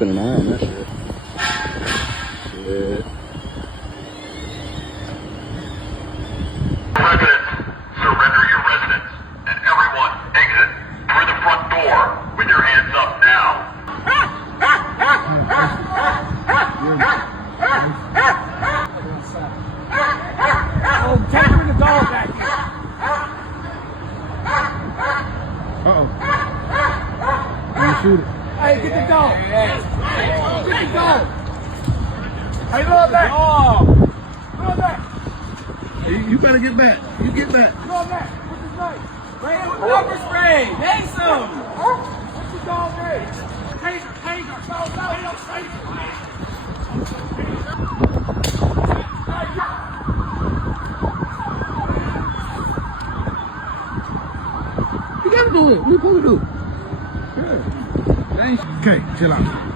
keeping an eye on that shit. Shit. Residents, surrender your residence, and everyone exit through the front door with your hands up now. Oh, take the dog back here. Uh-oh. You shoot it. Hey, get the dog. Get the dog. Hey, look back. Look back. Hey, you better get back. You get back. Look back. What's his name? Pepper spray. Name some. What's the dog name? Taser. No, he don't say You gotta do it. What you supposed to do? Yeah. Okay, chill out.